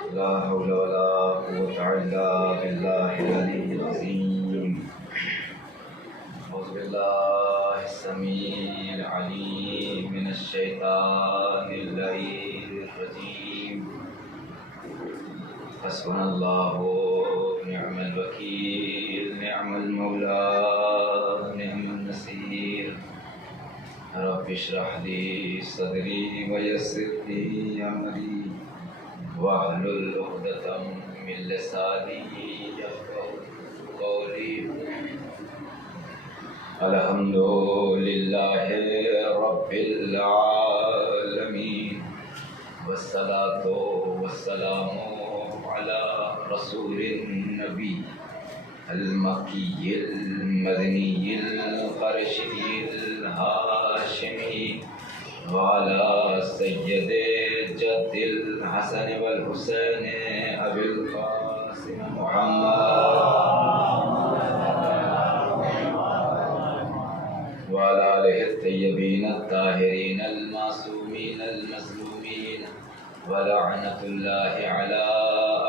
لا حول ولا قوة إلا بالله العلي العظيم. أعوذ بالله السميع العليم من الشيطان اللعين الرجيم. حسبنا الله نعم الوكيل نعم المولى نعم النصير. رب اشرح لي صدري ويسر لي أمري واحلل عقدة من لساني يفقهوا قولي. الحمد لله رب العالمين والصلاة والسلام على رسول النبي المكي المدني القرشي الهاشمي وعلى سيد جد الحسن والحسين أبي القاسم محمد وعلى آله الطيبين الطاهرين المعصومين المظلومين ولعنة الله على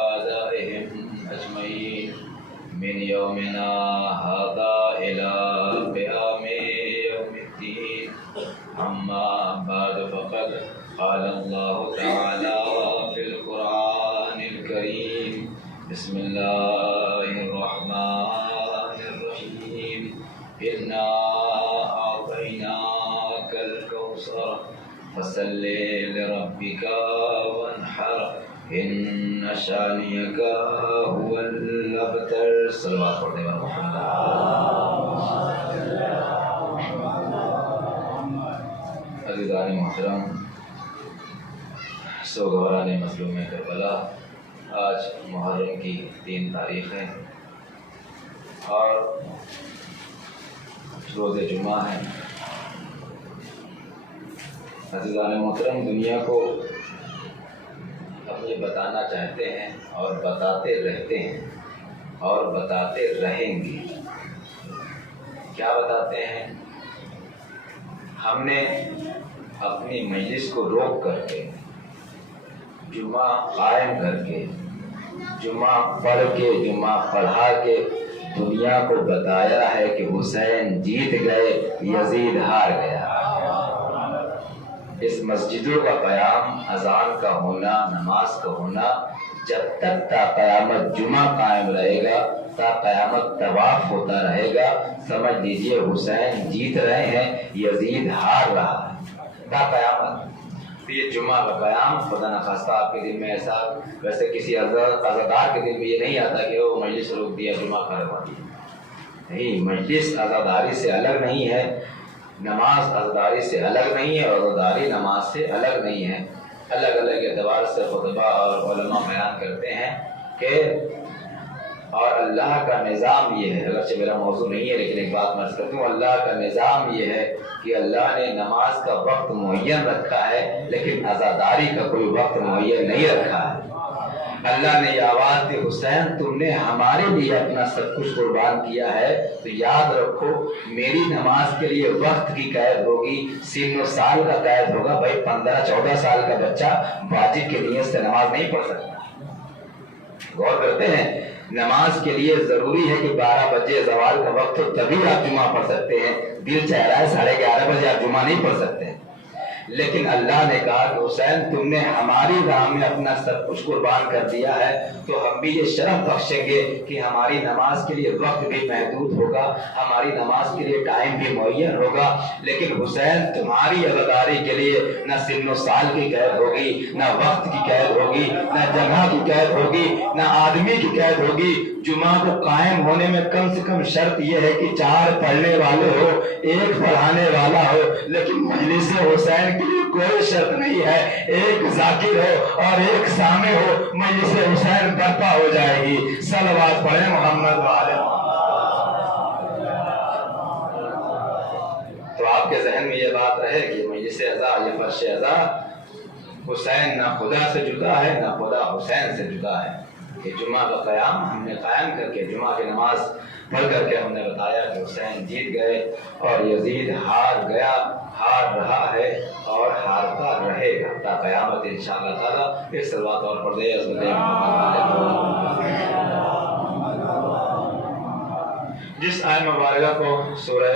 أعدائهم أجمعين من يومنا هذا إلى قيام يوم الدين. أما بعد فقد قال الله تعالى في القرآن الكريم بسم الله الرحمن الرحيم. إنا أعطيناك الكوثر فصل لربك وانحر إن شانئك هو الأبتر. صلوات پڑھنے والے محمد. عزیزان محترم، سوگواران مظلوم کربلا، آج محرم کی 3 تاریخ ہے اور روز جمعہ ہے. عزیزان محترم، دنیا کو ہم یہ بتانا چاہتے ہیں اور بتاتے رہتے ہیں اور بتاتے رہیں گے. کیا بتاتے ہیں؟ ہم نے اپنی مجلس کو روک کر کے، جمعہ قائم کر کے، جمعہ پڑھ کے، جمعہ پڑھا کے دنیا کو بتایا ہے کہ حسین جیت گئے، یزید ہار گیا. اس مسجدوں کا قیام، اذان کا ہونا، نماز کا ہونا جب تک تا قیامت جمعہ قائم رہے گا، تا قیامت طواف ہوتا رہے گا، سمجھ لیجئے حسین جیت رہے ہیں، یزید ہار رہا ہے تا قیامت. تو یہ جمعہ کا قیام خدا نخواستہ آپ کے دل میں ایسا، ویسے کسی عزادار کے دل میں یہ نہیں آتا کہ وہ مجلس روک دیا، جمعہ کروا دیا. نہیں، مجلس عزاداری سے الگ نہیں ہے، نماز عزاداری سے الگ نہیں ہے اور عزاداری نماز سے الگ نہیں ہے. الگ الگ اعتبار سے خطبہ اور علماء بیان کرتے ہیں کہ اور اللہ کا نظام یہ ہے، اگرچہ میرا موضوع نہیں ہے لیکن ایک بات میں عرض کرتا ہوں، اللہ کا نظام یہ ہے کہ اللہ نے نماز کا وقت معین رکھا ہے لیکن عزاداری کا کوئی وقت معین نہیں رکھا ہے. اللہ نے یہ آواز دی، حسین تم نے ہمارے لیے اپنا سب کچھ قربان کیا ہے تو یاد رکھو میری نماز کے لیے وقت کی قید ہوگی، سن و سال کا قید ہوگا. بھائی 15-14 سال کا بچہ واجب کی نیت سے نماز نہیں پڑھ سکتا. غور کرتے ہیں، نماز کے لیے ضروری ہے کہ 12 بجے زوال کا وقت ہو تبھی آپ جمعہ پڑھ سکتے ہیں. دل چاہ رہا ہے 11:30 بجے آپ جمعہ نہیں پڑھ سکتے. لیکن اللہ نے کہا کہ حسین تم نے ہماری راہ میں اپنا سب کچھ قربان کر دیا ہے تو ہم بھی یہ شرف بخشیں گے کہ ہماری نماز کے لیے وقت بھی محدود ہوگا، ہماری نماز کے لیے ٹائم بھی معین ہوگا. لیکن حسین تمہاری عزاداری کے لیے نہ سن و سال کی قید ہوگی، نہ وقت کی قید ہوگی، نہ جگہ کی قید ہوگی، نہ آدمی کی قید ہوگی. جمعہ کو قائم ہونے میں کم سے کم شرط یہ ہے کہ 4 پڑھنے والے ہو، 1 پڑھانے والا ہو. لیکن مجلس حسین کے لیے کوئی شرط نہیں ہے، 1 ذاکر ہو اور 1 سامع ہو، مجلس حسین برپا ہو جائے گی. صلوات پڑھیں محمد والے. تو آپ کے ذہن میں یہ بات رہے کہ مجلس عزا، یہ فرش عزا، حسین نہ خدا سے جدا ہے نہ خدا حسین سے جدا ہے. کہ جمعہ کا قیام ہم نے قائم کر کے جمعہ کی نماز پڑھ کر کے ہم نے بتایا کہ حسین جیت گئے اور یزید ہار گیا، ہار رہا ہے اور ہارتا رہے گا. تا قیامت انشاءاللہ تعالیٰ. ایک صلوات اور پڑھ دے عظمت جس آیت مبارکہ کو سورہ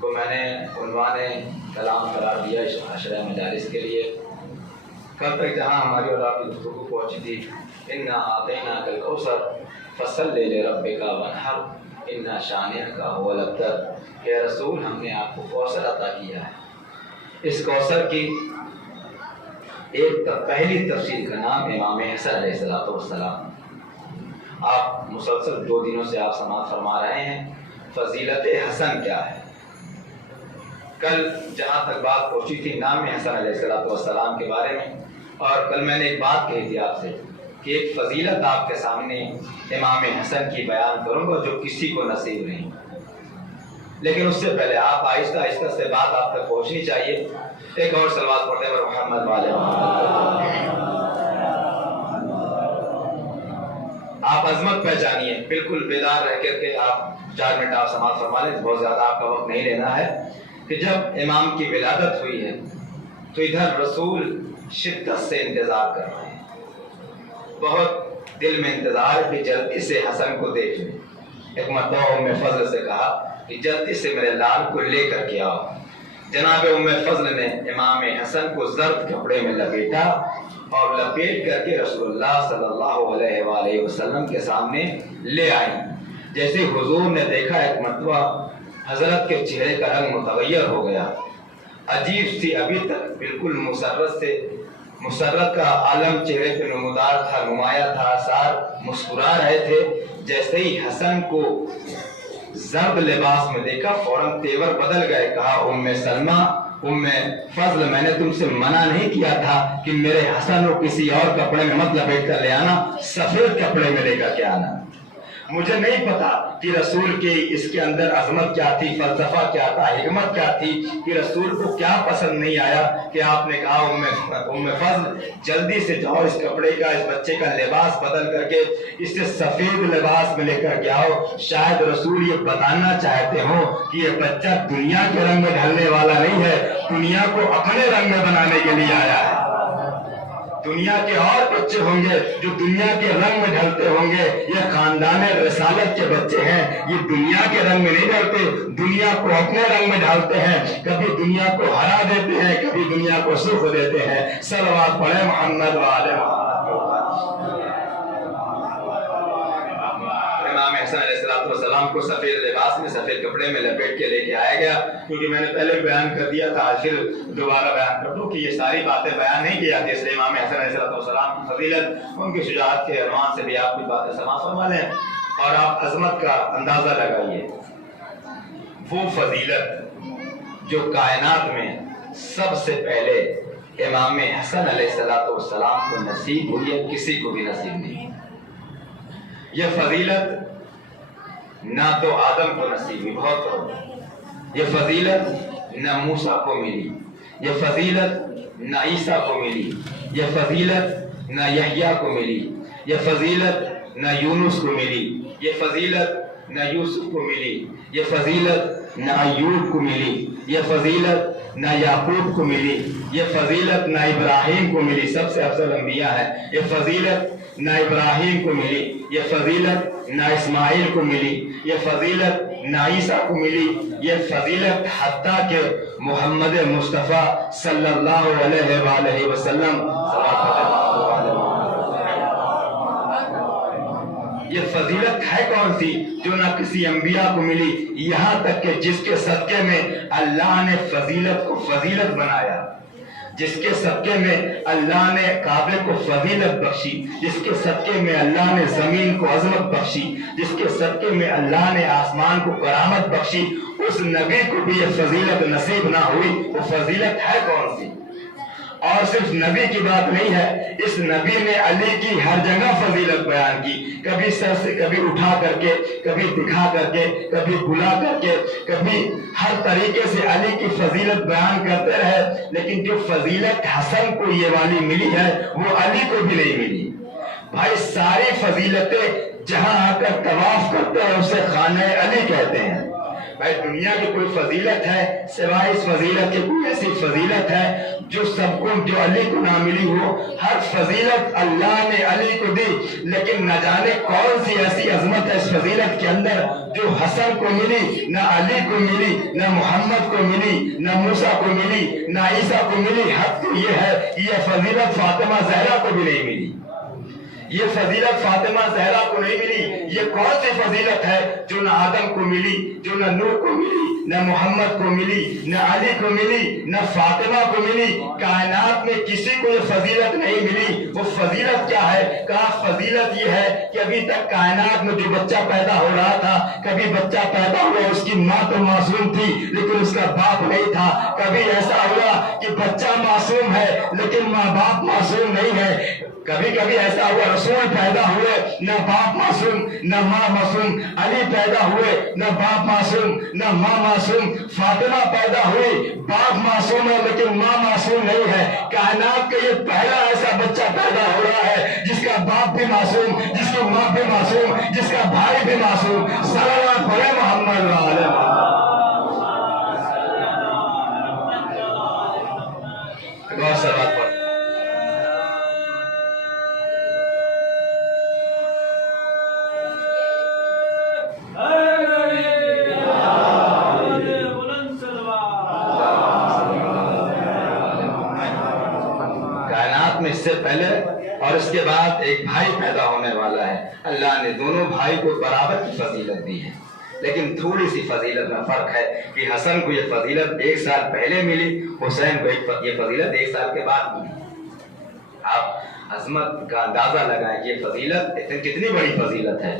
کو میں نے عنوان کلام قرار دیا عشرہ مجالس کے لیے. کل تک جہاں ہماری اور آپ کی گفتگو پہنچی تھی انا اعطیناک الکوثر فصلی لربک وانحر انا شانئک هو الابتر. کہ رسول ہم نے آپ کو کوثر عطا کیا ہے. اس کوثر کی ایک پہلی تفسیر کا نام امام حسن علیہ السلام. آپ مسلسل 2 دنوں سے آپ سماعت فرما رہے ہیں فضیلت حسن کیا ہے. کل جہاں تک بات پہنچی تھی نام حسن علیہ السلام کے بارے میں، اور کل میں نے ایک بات کہی تھی آپ سے کہ ایک فضیلت آپ کے سامنے امام حسن کی بیان کروں گا جو کسی کو نصیب نہیں. لیکن اس سے پہلے آپ آہستہ آہستہ سے بات آپ تک پہنچنی چاہیے. ایک اور صلوات پڑھتے ہیں محمد والے محمد. آپ عظمت پہچانیے، بالکل بیدار رہ کر کے آپ 4 منٹ آپ سماعت فرما لیں. بہت زیادہ آپ کا وقت نہیں لینا ہے. کہ جب امام کی ولادت ہوئی ہے تو ادھر رسول شدت سے انتظار کر رہے ہیں. بہت دل میں انتظار کہ جلدی سے حسن کو دیکھ لیں. ایک مرتبہ ام فضل سے کہا کہ جلدی سے میرے لال کو لے کر کے آؤ. جناب ام فضل نے امام حسن کو زرد کپڑے میں لپیٹا اور لپیٹ کر کے رسول اللہ صلی اللہ علیہ وآلہ وسلم کے سامنے لے آئی. جیسے حضور نے دیکھا ایک مرتبہ حضرت کے چہرے کا رنگ متغیر ہو گیا. عجیب سی ابھی تک بالکل مسرت کا عالم چہرے پہ نمودار تھا، نمایاں تھا، آثار مسکرا رہے تھے. جیسے ہی حسن کو زرد لباس میں دیکھا فوراً تیور بدل گئے. کہا ام سلمہ، ام فضل، میں نے تم سے منع نہیں کیا تھا کہ میرے حسن کو کسی اور کپڑے میں مت لپیٹ کر لے آنا، سفید کپڑے میں لے کر کے آنا. مجھے نہیں پتا کہ رسول کے اس کے اندر عظمت کیا تھی، فلسفہ کیا تھا، حکمت کیا تھی، کہ رسول کو کیا پسند نہیں آیا کہ آپ نے کہا ام فضل جلدی سے جاؤ، اس کپڑے کا، اس بچے کا لباس بدل کر کے اس سے سفید لباس میں لے کر کے آؤ. شاید رسول یہ بتانا چاہتے ہوں کہ یہ بچہ دنیا کے رنگ میں ڈھلنے والا نہیں ہے، دنیا کو اپنے رنگ میں بنانے کے لیے آیا ہے. دنیا کے اور بچے ہوں گے جو دنیا کے رنگ میں ڈھلتے ہوں گے، یہ خاندان رسالت کے بچے ہیں، یہ دنیا کے رنگ میں نہیں ڈھلتے، دنیا کو اپنے رنگ میں ڈھالتے ہیں. کبھی دنیا کو ہرا دیتے ہیں، کبھی دنیا کو سرخ دیتے ہیں. صلوات پڑھیں محمد وآلہ محمد. امام حسن علیہ السلام کو سفید لباس میں، سفید کپڑے میں لپیٹ کے لے کے آیا گیا. کیونکہ میں نے پہلے بیان کر دیا تھا، آج پھر دوبارہ بیان کر دوں کہ یہ ساری باتیں بیان نہیں کی جاتی. اس لیے امام حسن علیہ السلام کی فضیلت، ان کی شجاعت کے عنوان سے بھی آپ کی باتیں سماعت فرما لیں اور آپ عظمت کا اندازہ لگائیے. وہ فضیلت جو کائنات میں سب سے پہلے امام حسن علیہ السلام کو نصیب ہوئی ہے، کسی کو بھی نصیب نہیں. یہ فضیلت نہ تو آدم کو نصیب ہوئی، بہت. یہ فضیلت نہ موسیٰ کو ملی، یہ فضیلت نہ عیسیٰ کو ملی، یہ فضیلت نہ یحییٰ کو ملی، یہ فضیلت نہ یونس کو ملی، یہ فضیلت نہ یوسف کو ملی، یہ فضیلت نہ ایوب کو ملی، یہ فضیلت نہ یعقوب کو ملی، یہ فضیلت نہ ابراہیم کو ملی. سب سے افضل انبیاء ہے. یہ فضیلت نہ ابراہیم کو ملی، یہ فضیلت نہ اسماعیل کو ملی، یہ فضیلت نہ عیسیٰ کو ملی، یہ فضیلت حتیٰ کہ محمد مصطفیٰ صلی اللہ علیہ وآلہ وسلم یہ فضیلت ہے کون سی جو نہ کسی انبیاء کو ملی. یہاں تک کہ جس کے صدقے میں اللہ نے فضیلت کو فضیلت بنایا، جس کے صدقے میں اللہ نے کعبے کو فضیلت بخشی، جس کے صدقے میں اللہ نے زمین کو عظمت بخشی، جس کے صدقے میں اللہ نے آسمان کو کرامت بخشی، اس نبی کو بھی یہ فضیلت نصیب نہ ہوئی. وہ فضیلت ہے کون سی؟ اور صرف نبی کی بات نہیں ہے، اس نبی نے علی کی ہر جگہ فضیلت بیان کی. کبھی سر سے، کبھی اٹھا کر کے، کبھی دکھا کر کے، کبھی بلا کر کے، کبھی ہر طریقے سے علی کی فضیلت بیان کرتے رہے. لیکن جو فضیلت حسن کو یہ والی ملی ہے وہ علی کو بھی نہیں ملی. بھائی ساری فضیلتیں جہاں آ کر طواف کرتے ہیں اسے خانہ علی کہتے ہیں. بھائی دنیا کی کوئی فضیلت ہے سوائے اس فضیلت کی؟ کوئی ایسی فضیلت ہے جو جو سب کو جو علی کو نہ ملی ہو. ہر فضیلت اللہ نے علی کو دی, لیکن نہ جانے کون سی ایسی عظمت ہے اس فضیلت کے اندر جو حسن کو ملی, نہ علی کو ملی, نہ محمد کو ملی, نہ موسیٰ کو ملی, نہ عیسیٰ کو ملی. حق تو یہ ہے یہ فضیلت فاطمہ زہرا کو بھی نہیں ملی. یہ فضیلت فاطمہ زہرا کو نہیں ملی. یہ کون سی فضیلت ہے جو نہ آدم کو ملی, جو نہ نوح کو ملی, نہ محمد کو ملی, نہ علی کو ملی, نہ فاطمہ کو ملی. کائنات میں کسی کو یہ فضیلت نہیں ملی. وہ فضیلت کیا ہے؟ کہا فضیلت یہ ہے کہ ابھی تک کائنات میں جو بچہ پیدا ہو رہا تھا, کبھی بچہ پیدا ہوا اس کی ماں تو معصوم تھی لیکن اس کا باپ نہیں تھا. کبھی ایسا ہوا کہ بچہ معصوم ہے لیکن ماں باپ معصوم نہیں ہے. کبھی کبھی ایسا ہوا رسول پیدا ہوئے, نہ باپ معصوم نہ ماں معصوم. علی پیدا ہوئے, نہ باپ معصوم نہ ماں معصوم. فاطمہ پیدا ہوئی, باپ معصوم ہے لیکن ماں معصوم نہیں ہے. کائنات کا یہ پہلا ایسا بچہ پیدا ہو رہا ہے جس کا باپ بھی معصوم, جس کی ماں بھی معصوم, جس کا بھائی بھی معصوم. صلوات پڑھے محمد وعلى محمد. صلوات پڑھے. اس سے پہلے اور اس کے بعد ایک بھائی پیدا ہونے والا ہے. اللہ نے دونوں بھائی کو برابر کی فضیلت دی ہے, لیکن تھوڑی سی فضیلت میں فرق ہے کہ حسن کو یہ فضیلت 1 سال پہلے ملی, حسین کو یہ فضیلت 1 سال کے بعد ملی. آپ عظمت کا اندازہ لگائیں کہ یہ فضیلت کتنی بڑی فضیلت ہے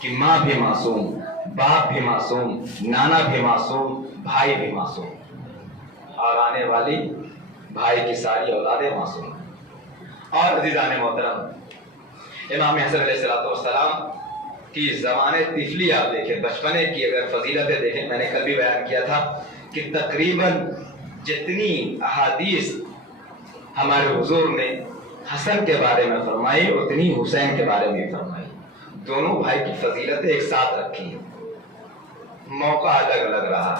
کہ ماں بھی معصوم, باپ بھی معصوم, نانا بھی معصوم, بھائی بھی معصوم, اور آنے والی بھائی کی ساری اولادیں معصوم. اور عزیزان محترم, امام حسن علیہ السلام کی زمانے طفلی آپ دیکھیں, بچپنے کی اگر فضیلتیں دیکھیں, میں نے کل بھی بیان کیا تھا کہ تقریباً جتنی احادیث ہمارے حضور نے حسن کے بارے میں فرمائی اتنی حسین کے بارے میں فرمائی. دونوں بھائی کی فضیلتیں ایک ساتھ رکھی ہیں, موقع الگ الگ رہا.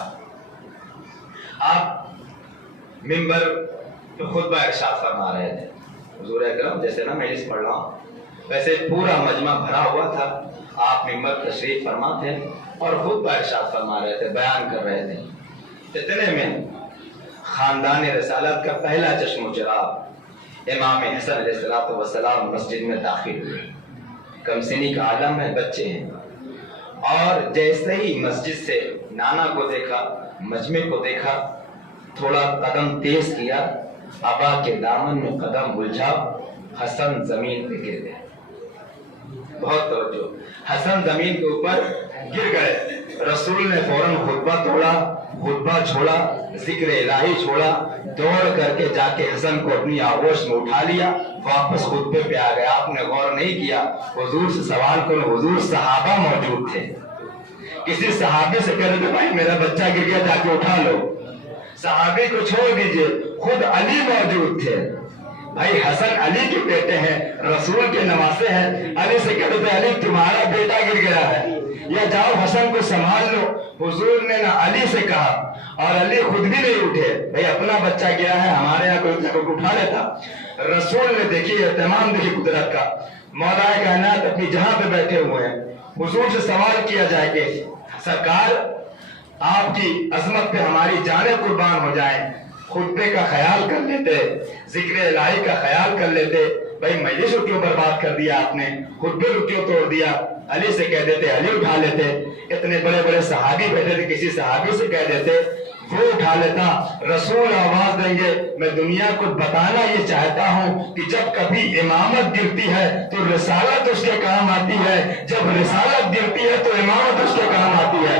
آپ منبر پہ خطبہ ارشاد فرما رہے تھے, حضور اکرم جیسے نا میں اس پڑھ رہا ہوں ویسے پورا مجمع بھرا ہوا تھا. آپ منبر تشریف فرما تھے اور خطبہ ارشاد فرما رہے تھے, بیان کر رہے تھے. اتنے میں خاندان رسالت کا پہلا چشم و چراغ امام حسن علیہ السلام مسجد میں داخل ہوئے. کم سنی کا عالم ہے, بچے ہیں, اور جیسے ہی مسجد سے نانا کو دیکھا, مجمع کو دیکھا, تھوڑا قدم تیز کیا, ابا کے دامن میں قدم الجھا, حسن زمین پہ گر گئے. بہت توجہ, حسن زمین کے اوپر گر گئے. رسول نے فوراً خطبہ توڑا, خطبہ چھوڑا, ذکر الہی چھوڑا, دوڑ کر کے جا کے حسن کو اپنی آغوش میں اٹھا لیا, واپس خطبے پہ آ گیا. آپ نے غور نہیں کیا, حضور سے سوال کرو, حضور صحابہ موجود تھے. کسی صحابی سے کہہ رہے تھے بھائی میرا بچہ گر گیا, جا کے اٹھا لو. صحابی کو چھوڑ دیجئے, خود علی موجود تھے. بھائی حسن علی کے بیٹے ہیں, رسول کے نواسے ہیں. علی سے کہتے تھے علی تمہارا بیٹا گر گیا ہے, یا جاؤ حسن کو سنبھال لو. حضور نے نہ علی سے کہا, اور علی خود بھی نہیں اٹھے. بھئی اپنا بچہ گیا ہے, ہمارے یہاں کوئی اٹھا لیتا. رسول نے دیکھی اہتمام, دیکھی قدرت کا. مولا کائنات اپنی جہاں پہ بیٹھے ہوئے ہیں, حضور سے سوال کیا جائے کہ سرکار آپ کی عظمت پہ ہماری جانیں قربان ہو جائیں. خطبے کا خیال کر لیتے, ذکر الہی کا خیال کر لیتے. بھائی مجلس کو کیوں برباد کر دیا آپ نے, خطبے کو کیوں توڑ دیا. علی سے کہہ دیتے, علی اٹھا لیتے. اتنے بڑے بڑے صحابی بیٹھے تھے, کسی صحابی سے کہہ دیتے, وہ اٹھا لیتا. رسول آواز دیں گے, میں دنیا کو بتانا یہ چاہتا ہوں کہ جب کبھی امامت گرتی ہے تو رسالت اس کے کام آتی ہے, جب رسالت گرتی ہے تو امامت اس کے کام آتی ہے.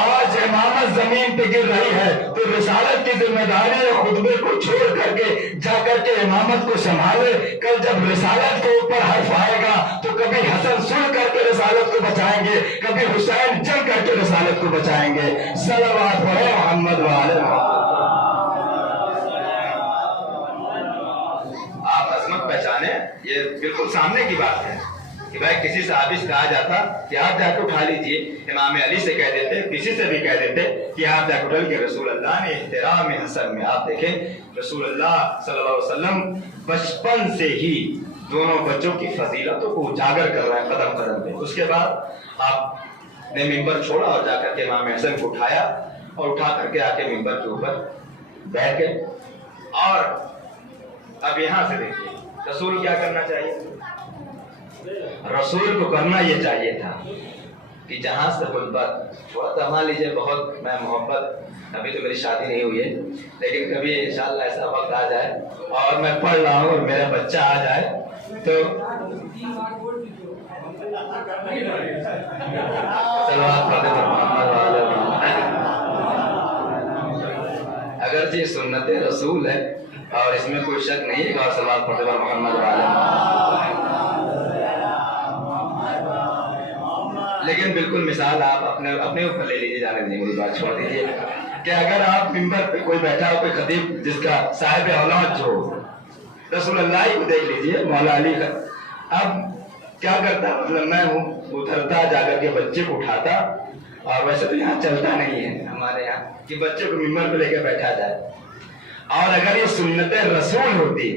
آج امامت زمین پہ گر رہی ہے تو رسالت کی ذمہ داری ہے خطبے کو چھوڑ کر کے جا کر کے امامت کو سنبھالے. کل جب رسالت کے اوپر حرف آئے گا تو کبھی حسن سن کر کے رسالت کو بچائیں گے, کبھی حسین جنگ کر کے رسالت کو بچائیں گے. صلوات پڑھے محمد وعلى محمد. آپ عظمت پہچانے, یہ بالکل سامنے کی بات ہے. کہ بھائی کسی صحابی سے کہا جاتا کہ آپ جا کے اٹھا لیجئے، امام علی سے کہہ دیتے، کسی سے بھی کہہ دیتے کہ آپ جا کے اٹھا لیجئے۔ رسول اللہ نے احترام حسن میں آپ دیکھیں رسول اللہ صلی اللہ علیہ وسلم بچپن سے ہی دونوں بچوں کی فضیلتوں کو اجاگر کر رہے ہیں قدم قدم پہ۔ اس کے بعد آپ نے ممبر چھوڑا اور جا کر کے امام حسن کو اٹھایا اور اٹھا کر کے آ کے ممبر کے اوپر بیٹھ گئے۔ اور اب یہاں سے دیکھیے رسول کیا کرنا چاہیے؟ رسول کو کرنا یہ چاہیے تھا کہ جہاں سے خطبہ تھوڑا سا مان لیجیے، بہت میں محبت، ابھی تو میری شادی نہیں ہوئی ہے لیکن کبھی انشاءاللہ ایسا وقت آ جائے اور میں پڑھ رہا ہوں اور میرا بچہ آ جائے تو اگرچہ سنت رسول ہے اور اس میں کوئی شک نہیں ہے کہ صلوات پڑھتے پر محمد لیکن بالکل مثال آپ اپنے اوپر لے لیجیے، جانے دیجیے، میری بات چھوڑ دیجیے کہ اگر آپ ممبر پہ کوئی بیٹھا ہو، کوئی خطیب جس کا صاحب اولاد جو رسول اللہ ہی کو دیکھ لیجیے، مولا علی کا، اب کیا کرتا؟ مطلب میں ہوں اترتا جا کر کے بچے کو اٹھاتا، اور ویسے تو یہاں چلتا نہیں ہے ہمارے یہاں کہ بچے کو ممبر پہ لے کے بیٹھا جائے، اور اگر یہ سنت رسول ہوتی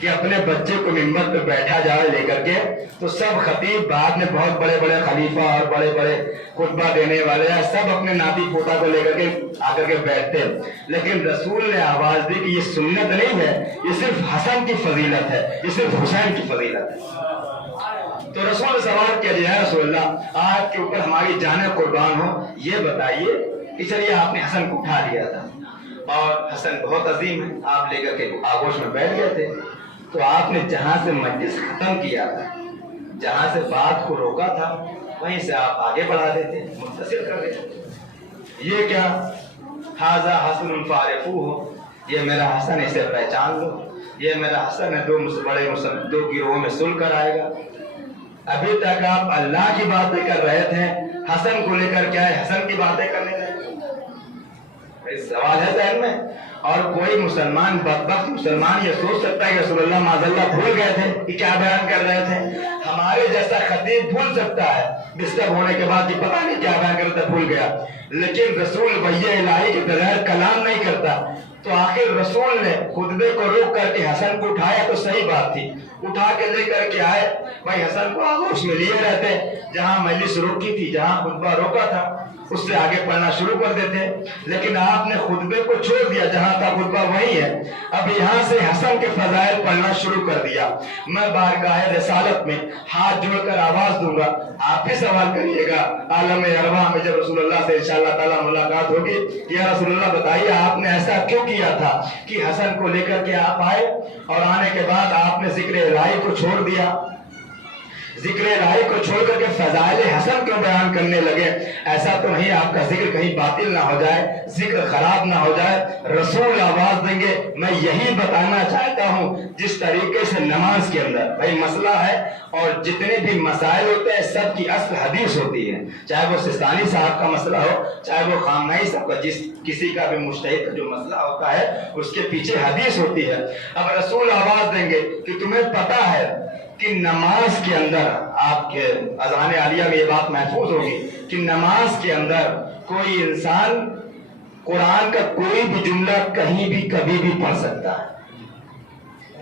کہ اپنے بچے کو ممبر پہ بیٹھا جائے لے کر کے، تو سب خطیب بعد میں بہت بڑے بڑے خلیفہ اور بڑے بڑے خطبہ دینے والے سب اپنے ناتی پوتا کو لے کر کے آ کر کے بیٹھتے، لیکن رسول نے آواز دی کہ یہ سنت نہیں ہے، یہ صرف حسن کی فضیلت ہے، یہ صرف حسین کی فضیلت ہے۔ تو رسول نے سوال کیا، یا رسول اللہ آپ کے اوپر ہماری جانیں قربان ہو، یہ بتائیے کہ چلیے آپ نے حسن کو اٹھا لیا تھا اور حسن بہت عظیم ہے، آپ لے کر کے آگوش میں بیٹھ گئے تھے، تو آپ نے جہاں سے مجلس ختم کیا تھا، جہاں سے بات کو روکا تھا، وہیں سے آپ آگے بڑھا دیتے، متصل کر دیتے۔ یہ کیا؟ ھذا حسن فاعرفوہ، یہ میرا حسن، اسے پہچان لو، یہ میرا حسن ہے، دو گروہوں میں سل کر آئے گا۔ ابھی تک آپ اللہ کی باتیں کر رہے تھے، حسن کو لے کر کیا ہے حسن کی باتیں کرنے لگے؟ سوال ہے ذہن میں؟ اور کوئی مسلمان بدبخت مسلمان یہ سوچ سکتا ہے کہ رسول اللہ معاذ اللہ بھول گئے تھے کہ کیا بیان کر رہے تھے؟ ہمارے جیسا خطیب بھول سکتا ہے ڈسٹرب ہونے کے بعد کہ پتہ نہیں کیا بیان کر رہا تھا، بھول گیا، لیکن رسول وحی الہی کے بغیر کلام نہیں کرتا۔ تو آخر رسول نے خطبے کو روک کر کے حسن کو اٹھایا تو صحیح بات تھی، اٹھا کے لے کر کے آئے، بھائی حسن کو آگوش میں لیے رہتے، جہاں مجلس روکی تھی، جہاں خطبہ روکا تھا اس سے آگے پڑھنا شروع کر دیتے، لیکن آپ نے خطبے کو چھوڑ دیا، جہاں تھا خطبہ وہی ہے، اب یہاں سے حسن کے فضائل پڑھنا شروع کر دیا۔ میں بارگاہ رسالت میں ہاتھ جوڑ کر آواز دوں گا، آپ بھی سوال کریے گا عالم ارواح میں جب رسول اللہ سے انشاءاللہ تعالی ملاقات ہوگی، یا رسول اللہ بتائیے آپ نے ایسا کیوں کیا تھا کہ حسن کو لے کر کے آپ آئے اور آنے کے بعد آپ نے ذکر الہی کو چھوڑ دیا، ذکر الہی کو چھوڑ کر کے فضائل حسن کیوں بیان کرنے لگے؟ ایسا تو نہیں آپ کا ذکر کہیں باطل نہ ہو جائے، ذکر خراب نہ ہو جائے؟ رسول آواز دیں گے، میں یہی بتانا چاہتا ہوں جس طریقے سے نماز کے اندر بھائی مسئلہ ہے اور جتنے بھی مسائل ہوتے ہیں سب کی اصل حدیث ہوتی ہے، چاہے وہ سستانی صاحب کا مسئلہ ہو، چاہے وہ خامنہئی صاحب کا، کسی کا بھی مجتہد کا جو مسئلہ ہوتا ہے اس کے پیچھے حدیث ہوتی ہے۔ اب رسول آواز دیں گے کہ تمہیں پتہ ہے کہ نماز کے اندر، آپ کے اذان عالیہ میں یہ بات محفوظ ہوگی کہ نماز کے اندر کوئی انسان قرآن کا کوئی بھی جملہ کہیں بھی کبھی بھی پڑھ سکتا ہے،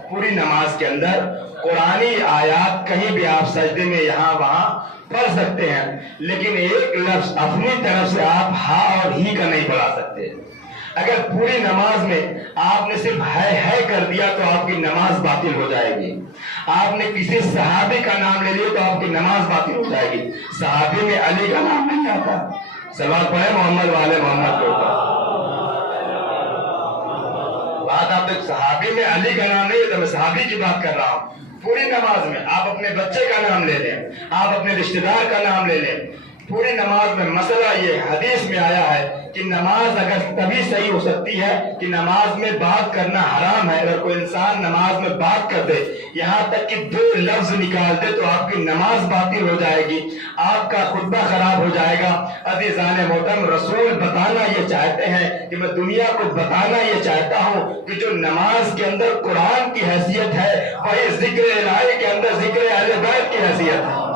پوری نماز کے اندر قرآنی آیات کہیں بھی آپ سجدے میں یہاں وہاں پڑھ سکتے ہیں، لیکن ایک لفظ اپنی طرف سے آپ ہا اور ہی کا نہیں پڑھا سکتے۔ اگر پوری نماز میں آپ نے صرف ہے کر دیا تو آپ کی نماز باطل ہو جائے گی، آپ نے کسی صحابی کا نام لے لیا تو آپ کی نماز باطل ہو جائے گی۔ صحابی میں علی کا نام نہیں آتا، سوال پڑھے محمد والے محمد کے اوپر، بات آپ ایک صحابی میں علی کا نام نہیں ہے تو میں صحابی کی بات کر رہا ہوں۔ پوری نماز میں آپ اپنے بچے کا نام لے لیں، آپ اپنے رشتہ دار کا نام لے لیں، پوری نماز میں مسئلہ یہ حدیث میں آیا ہے کہ نماز اگر تبھی صحیح ہو سکتی ہے کہ نماز میں بات کرنا حرام ہے، اگر کوئی انسان نماز میں بات کر دے یہاں تک کہ 2 لفظ نکال دے تو آپ کی نماز باطل ہو جائے گی، آپ کا خطبہ خراب ہو جائے گا۔ عزیزان محترم، رسول بتانا یہ چاہتے ہیں کہ میں دنیا کو بتانا یہ چاہتا ہوں کہ جو نماز کے اندر قرآن کی حیثیت ہے وہی ذکر الہی کے اندر ذکر اہل بیت کی حیثیت ہے۔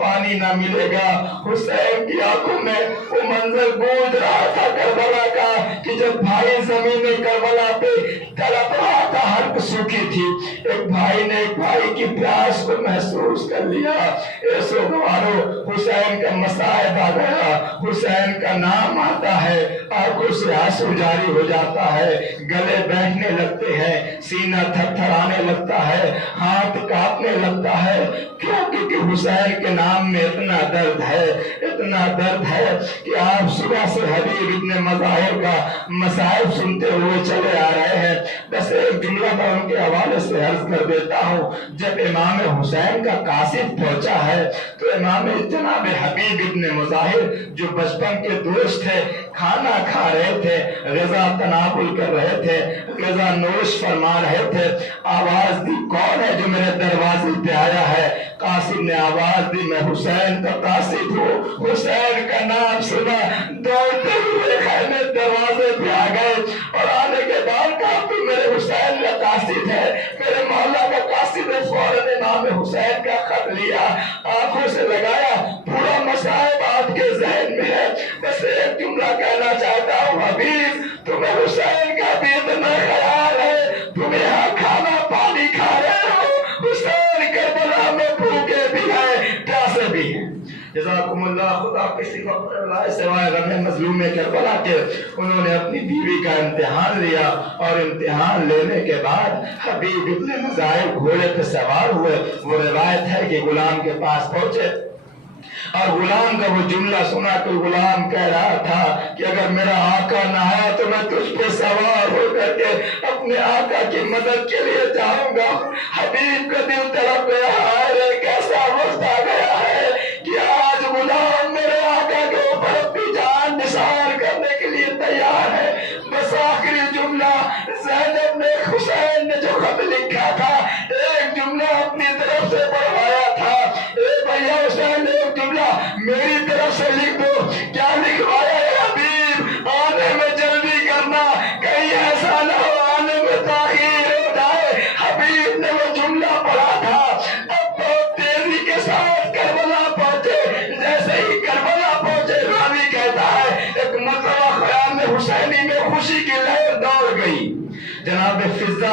پانی نہ ملے گا۔ حسین کی آنکھوں میں وہ منظر گونج رہا تھا کربلا کا کہ جب بھائی زمین کربلا پہ تڑپ رہا تھا، حلق سوکھی تھی، ایک بھائی نے ایک بھائی کی پیاس کو محسوس کر لیا۔ اے سوگوارو، حسین کا مصائب آ گیا، حسین کا نام آتا ہے، آنکھوں سے آنسو جاری ہو جاتا ہے، گلے بیٹھنے لگتے ہیں، سینہ تھر تھرانے لگتا ہے، ہاتھ کانپنے لگتا ہے۔ کیوں؟ کیونکہ حسین کے نام میں اتنا درد ہے، اتنا درد ہے کہ آپ صبح سے حبیب ابن مظاہر کا مصائب سنتے ہوئے چلے آ رہے ہیں۔ بس ایک جملہ میں ان کے حوالے سے عرض کر دیتا ہوں۔ جب امام حسین کا قاصد پہنچا ہے تو امام جناب حبیب ابن مظاہر جو بچپن کے دوست تھے، کھانا کھا رہے تھے، غذا تناول کر رہے تھے، غذا نوش فرما رہے تھے۔ آواز دی، کون ہے جو میرے دروازے پہ آیا ہے؟ قاصد نے آواز دی، میں حسین کا قاصد ہوں۔ حسین کا نام سنا، دوڑتے ہوئے خیمے دروازے پہ آ گئے اور آنے کے بعد کہا تو میرے حسین کا قاصد ہے، میرے مولا کا قاصد ہے۔ فوراً امام حسین کا خط لیا، آنکھوں سے لگایا، پورا مصائب آپ کے ذہن میں ہے، بس ایک جملہ کہنا چاہتا ہوں، حبیب تمہیں حسین کا بھی اتنا خیال ہے، تم یہاں کھانا پانی کھا رہے ہو، حسین کربلا میں بھوکے بھی ہیں، پیاسے بھی ہیں۔ جزاکم اللہ، خدا کسی کو لائے سوائے غم مظلوم کربلا کے۔ انہوں نے اپنی بیوی کا امتحان لیا اور امتحان لینے کے بعد حبیب ابن مظاہر گھوڑے پہ سوار ہوئے۔ وہ روایت ہے کہ غلام کے پاس پہنچے اور غلام کا وہ جملہ سنا کہ غلام کہہ رہا تھا کہ اگر میرا آقا نہ آیا تو میں تجھ پہ سوار ہو کر کے اپنے آقا کی مدد کے لیے جاؤں گا۔ حبیب کا دل تڑپ گیا، ارے کیسا وقت آ گیا ہے کہ آج غلام میرے آقا کے اوپر اپنی جان نثار کرنے کے لیے تیار ہے۔ بس آخری جملہ زینب نے، حسین نے جو خط لکھا تھا، ایک جملہ اپنی طرف سے پڑھوایا تھا، اے بھیا حسین نے ایک جملہ میری طرف سے لکھ دو۔ کیا لکھوایا ہے حبیب؟ آنے میں جلدی کرنا، کہیں ایسا نہ ہو آنے میں تاخیر ہو جائے۔ حبیب نے وہ جملہ پڑھا تھا، اب بہت تیزی کے ساتھ کربلا پہنچے۔ جیسے ہی کربلا پہنچے، راوی کہتا ہے ایک مرتبہ خیام حسینی میں خوشی کی لہر دوڑ گئی۔ جناب فضہ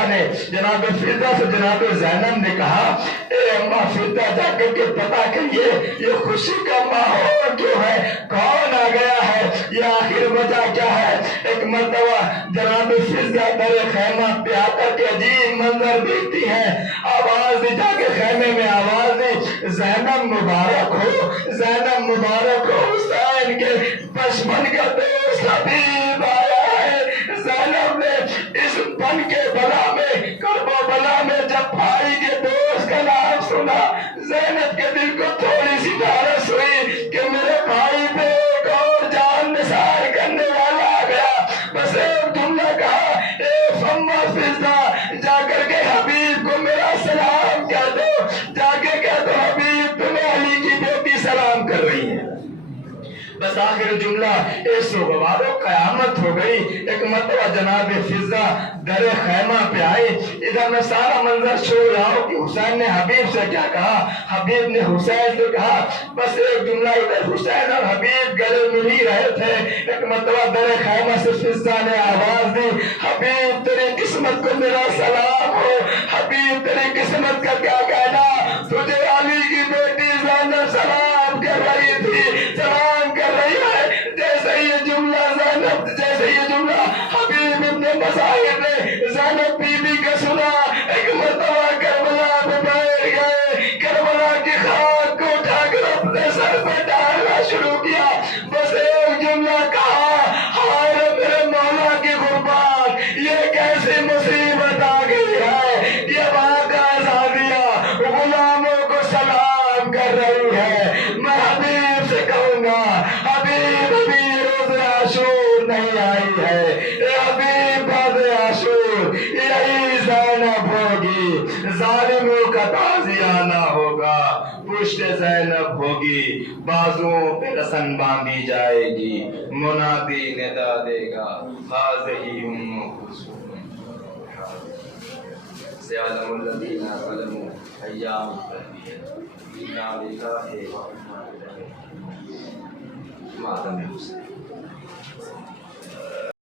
سے جناب زینب نے کہا، اے اماں فضہ جا کر کے پتا کریے یہ خوشی کا ماحول کیوں ہے، کون آ گیا ہے، یہ آخر وجہ کیا ہے۔ ایک مرتبہ جناب فضہ در خیمہ پہ آ کر کے عجیب منظر دیکھتی ہیں، آواز دی، جا کے خیمے میں آواز دی، زینب مبارک ہو، زینب مبارک ہو، حسین کے بچپن کا دوست حبیب آیا ہے۔ زینب نے اس بن کے بلا میں، کربو بلا میں جب بھائی کے دوست کا نام سنا، زینب کے دل کو تھوڑی سی ڈھارس ہوئی کہ میرے بھائی پہ ایک اور جان نثار کرنے والا آ گیا۔ بس ایک جملہ کہا، اے فما فضہ جا کر کے حبیب کو میرا سلام کہہ دو، جا کے کہہ دو حبیب تمہیں علی کی بیٹی سلام کر رہی ہے۔ بس آخر جملہ، اے سوگوارو قیامت ہو گئی۔ ایک مرتبہ جناب فضہ در خیمہ پہ آئی، ادھر میں سارا منظر چھوڑ رہا ہوں کہ حسین نے حبیب سے کیا کہا، حبیب نے حسین سے کہا، بس ایک جملہ، ادھر حسین اور حبیب گلے مل ہی رہے تھے۔ ایک مرتبہ در خیمہ سے فضہ نے آواز دی، حبیب تیری قسمت کو میرا سلام ہو، حبیب تیری قسمت کا کیا کہنا، تجھے علی کی بیٹی زینب سلام کر رہی تھی، سلام کر رہی ہے۔ جیسے یہ جملہ حبیب ابن مظاہر نے زینب بی بی کا سنا، ایک مرتبہ کربلا پہ بیٹھ گئے، کربلا کی خاک کو اٹھا کر اپنے سر پہ ڈالنا شروع کیا۔ بس ایک جملہ کہا، ہائے میرے مولا کی قربان، یہ کیسی مصیبت آ گئی ہے، یہ آقا آزادیہ غلاموں کو سلام کر رہی ہے۔ میں حبیب سے کہوں گا، حبیب ابھی روز عاشور نہیں آئی ہے، اے حبیب بعد عاشور یہی زینب ہوگی، ظالموں کا تعزیہ نہ ہوگا، پشت زینب ہوگی، بازوؤں پہ رسن باندھی جائے گی، منادی ندا دے گا، ہاذہی ام کلثوم۔ سيعلم الذين ظلموا أيام التهبير إنا لله وإنا إليه راجعون. ماتم حسین.